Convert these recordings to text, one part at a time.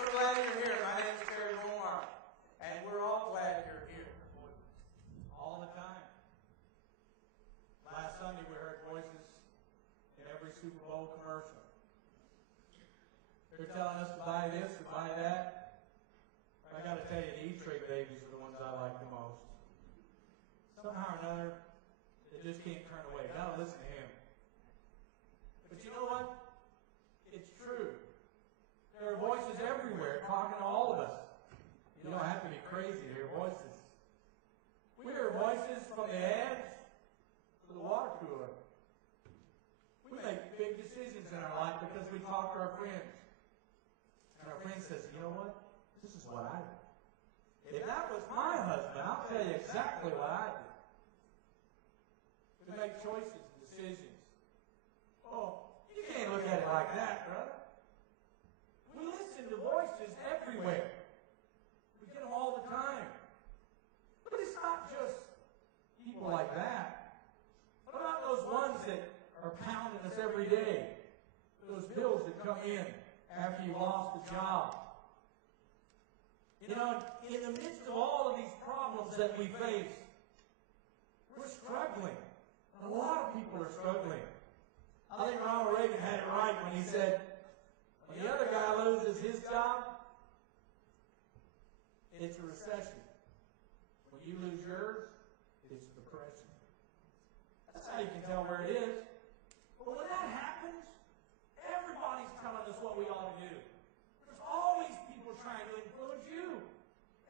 so glad you're here. My name is Bomar, and we're all glad you're here. All the time. Last Sunday we heard voices in every Super Bowl commercial. They're telling us to buy this, to buy that. But I got to tell you, the E-Trade babies are the ones I like the most. Somehow or another, they just can't turn away. Got to listen to him. But you know what? It's true. There are voices everywhere talking to all of us. You don't have to be crazy to hear voices. We hear voices from the ads to the water cooler. We make big decisions in our life because we talk to our friends. And our friend says, you know what? This is what I do. If that was my husband, I'll tell you exactly what I do. We make choices and decisions. Oh, you can't look at it like that, brother. We listen to voices everywhere. We get them all the time. But it's not just people like that. What about those ones that are pounding us every day? Those bills that come in after you lost a job. You know, in the midst of all of these problems that we face, we're struggling. A lot of people are struggling. I think Ronald Reagan had it right when he said, when the other guy loses his job, it's a recession. When you lose yours, it's a depression. That's how you can tell where it is. But when that happens, everybody's telling us what we ought to do. There's always people trying to influence you.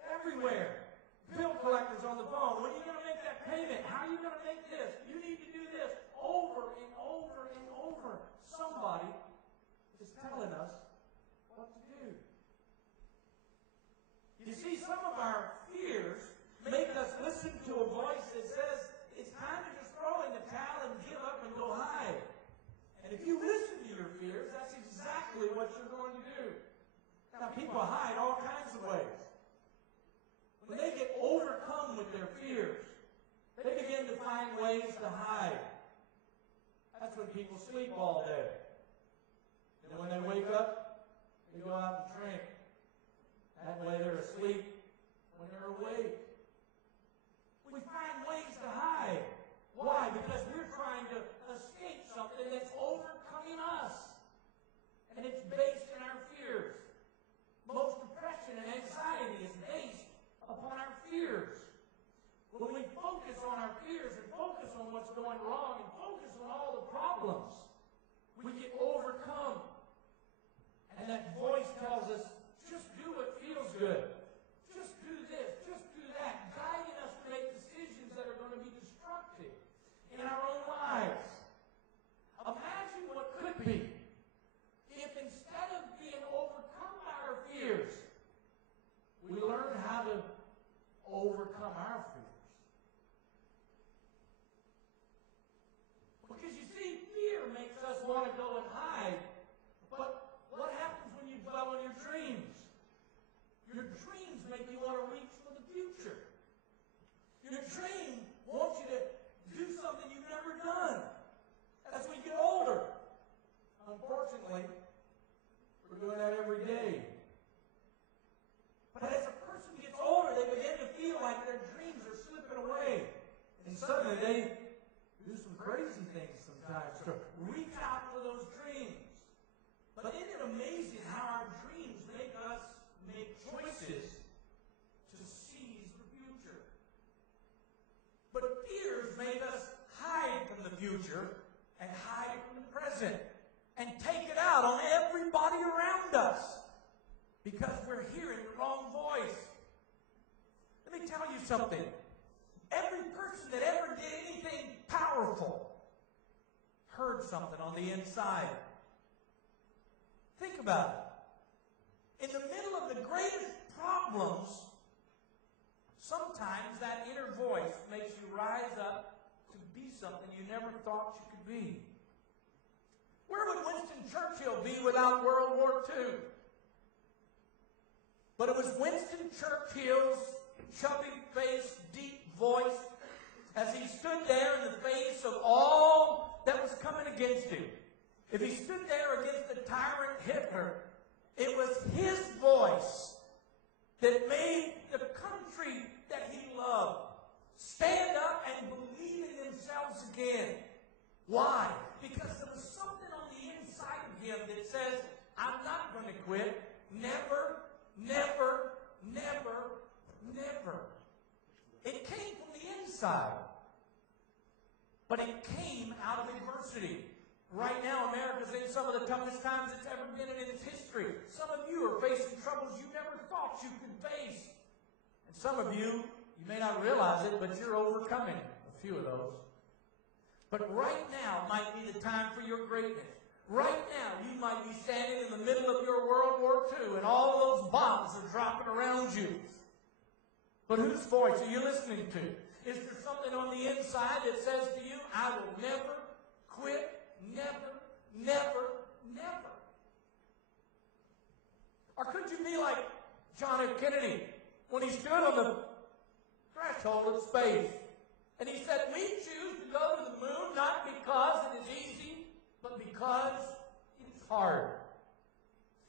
Everywhere. Bill collectors on the phone. When are you going to make that payment? How are you going to make this? You need to do this. Over and over and over. Somebody is telling us what to do. You see, some of our fears make us listen to a voice that says, it's time to just throw in the towel and give up and go hide. And if you listen to your fears, that's exactly what you're going to do. Now, people hide all kinds of ways. When they get overcome with their fears, they begin to find ways to hide. That's when people sleep all day. And when they wake up, they go out and drink. That way they're asleep when they're awake. We find ways to hide. Why? Because we're trying to escape something that's overcoming us. And it's based in our fears. Most depression and anxiety is based upon our fears. When we focus on our fears and focus on what's going wrong and focus on all the problems, we get overcome. And that voice tells us, just do what feels good. Just do this, just do that, guiding us to make decisions that are going to be destructive in our own lives. Imagine what could be if instead of being overcome by our fears, we learn how to overcome our fears. Because you see, fear makes us want to go and hide. But what happens when you dwell on your dreams? Your dreams make you want to reach for the future. Your dream wants you to do something you've never done. As we get older, unfortunately, we're doing that every day. But as a person gets older, they begin to feel like their dreams are slipping away. And suddenly they do some crazy things sometimes to reach out for those dreams. But isn't it amazing how our dreams make us make choices to seize the future? But fears make us hide from the future and hide from the present and take it out on everybody around us because we're hearing the wrong voice. Let me tell you something. Every person that ever did anything powerful heard something on the inside. Think about it. In the middle of the greatest problems, sometimes that inner voice makes you rise up to be something you never thought you could be. Where would Winston Churchill be without World War II? But it was Winston Churchill's chubby-faced, deep voice as he stood there in the face of all that was coming against him. If he stood there against the tyrant Hitler It was his voice that made the country that he loved stand up and believe in themselves again. Why? Because there was something on the inside of him that says, I'm not going to quit. Never, never, never, never. It came from the inside. But it came out of adversity. Right now, America's in some of the toughest times it's ever been in its history. Some of you are facing troubles you never thought you could face. And some of you, you may not realize it, but you're overcoming a few of those. But right now might be the time for your greatness. Right now, you might be standing in the middle of your World War II, and all of those bombs are dropping around you. But whose voice are you listening to? Is there something on the inside that says to you, I will never quit? Never, never, never. Or could you be like John F. Kennedy when he stood on the threshold of space and he said, we choose to go to the moon not because it is easy, but because it's hard.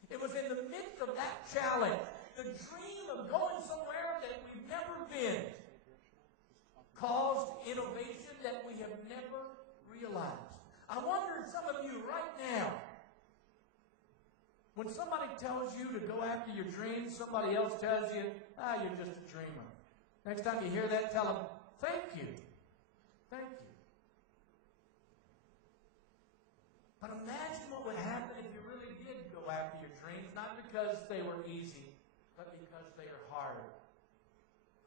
It was in the midst of that challenge, the dream of going somewhere that we've never been, caused innovation that we have never realized. I wonder if some of you right now, when somebody tells you to go after your dreams, somebody else tells you, you're just a dreamer. Next time you hear that, tell them, thank you. Thank you. But imagine what would happen if you really did go after your dreams, not because they were easy, but because they are hard.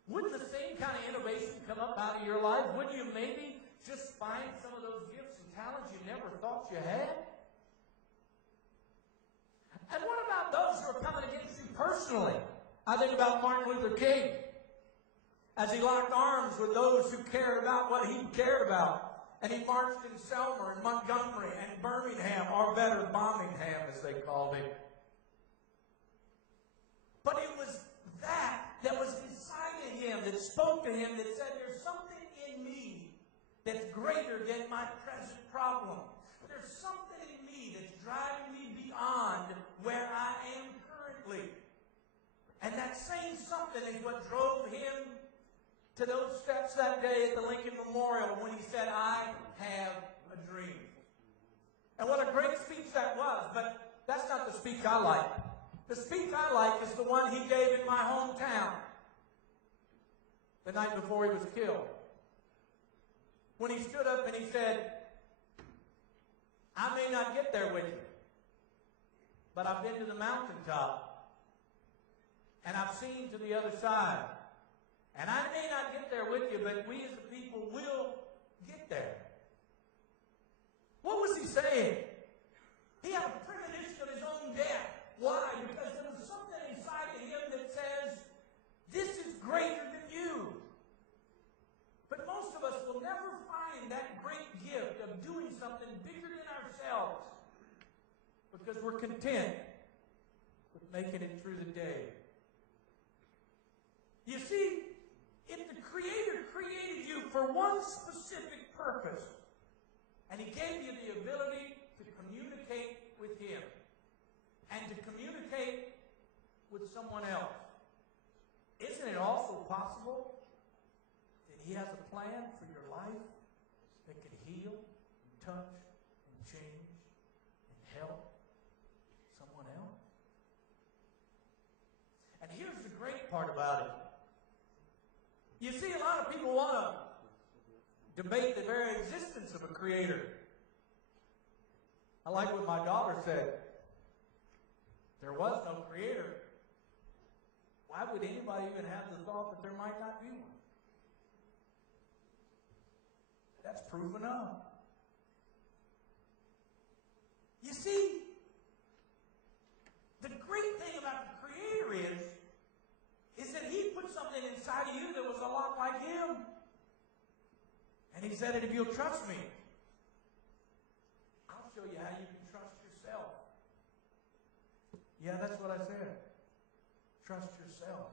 Wouldn't the same kind of innovation come up out of your life? Wouldn't you maybe just find some of those gifts and talents you never thought you had? And what about those who are coming against you personally? I think about Martin Luther King as he locked arms with those who cared about what he cared about. And he marched in Selma and Montgomery and Birmingham, or better, Bombingham as they called it. But it was that was inside of him, that spoke to him, that said, there's something in me that's greater than my present problem. There's something in me that's driving me beyond where I am currently. And that same something is what drove him to those steps that day at the Lincoln Memorial when he said, I have a dream. And what a great speech that was, but that's not the speech I like. The speech I like is the one he gave in my hometown the night before he was killed. When he stood up and he said, I may not get there with you, but I've been to the mountaintop, and I've seen to the other side. And I may not get there with you, but we as a people will get there. What was he saying? He had a premonition of his own death. Why? Because there was something inside of him that says, this is greater than you. But most of us will never find that great gift of doing something bigger than ourselves because we're content with making it through the day. You see, if the Creator created you for one specific purpose, and He gave you the ability to communicate with Him and to communicate with someone else, isn't it also possible that He has a plan for your life that could heal, and touch, and change, and help someone else? And here's the great part about it. You see, a lot of people want to debate the very existence of a creator. I like what my daughter said. There was no creator. Why would anybody even have the thought that there might not be one? That's proof enough. You see, the great thing about the Creator is that He put something inside of you that was a lot like Him. And He said that if you'll trust me, I'll show you how you can trust yourself. Yeah, that's what I said. Trust yourself.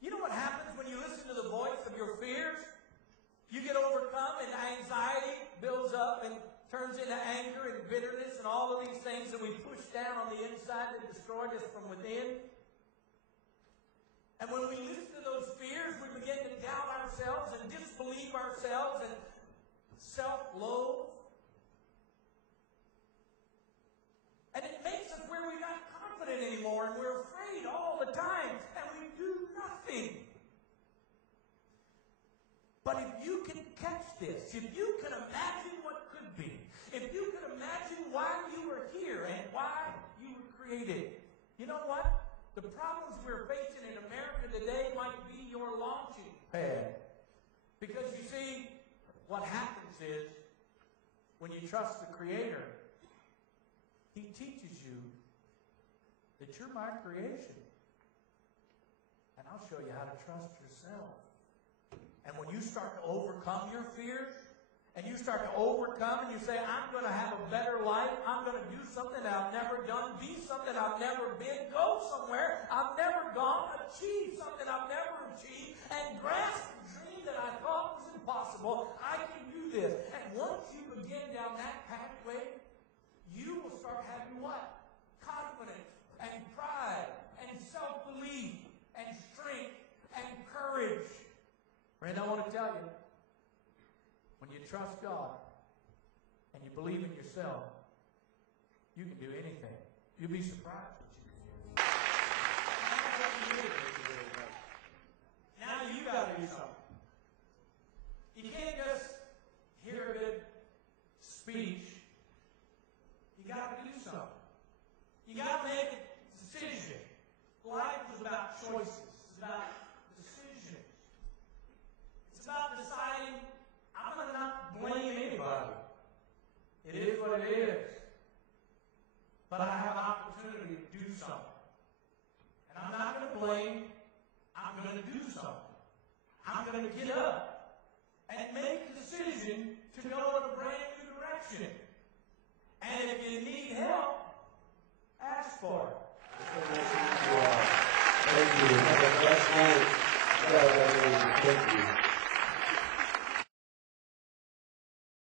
You know what happens when you listen to the voice of your fears? You get overcome and anxiety builds up and turns into anger and bitterness and all of these things that we push down on the inside. outside that destroyed us from within. And when we listen to those fears, we begin to doubt ourselves and disbelieve ourselves and self-loathe. And it makes us where we're not confident anymore, and we're afraid all the time, and we do nothing. But if you can catch this, if you can imagine what could be, if you can imagine why you were here and why you were created, you know what? The problems we're facing in America today might be your launching pad. Because you see, what happens is, when you trust the Creator, He teaches you that you're my creation. And I'll show you how to trust yourself. And when you start to overcome your fears, and you start to overcome and you say, I'm going to have a better life, I'm going to do something that I've never done, be something I've never been, go somewhere I've never gone, achieve something I've never achieved, and grasp a dream that I thought was impossible, I can do this. And once you begin down that pathway, you will start having what? Confidence and pride and self-belief and strength and courage. Friend, I want to tell you, when you trust God and you believe in yourself, you can do anything. You'll be surprised what you can do. Now you got to do something. You can't just hear a good speech. You got to do something. You got to make a decision. Life is about choices. It's about decisions. It's about deciding, I'm going to not blame anybody. It is what it is. But I have an opportunity to do something. And I'm not going to blame. I'm going to do something. I'm going to get up and make a decision to go in a brand new direction. And if you need help, ask for it. Thank you. Have a blessed night. Thank you.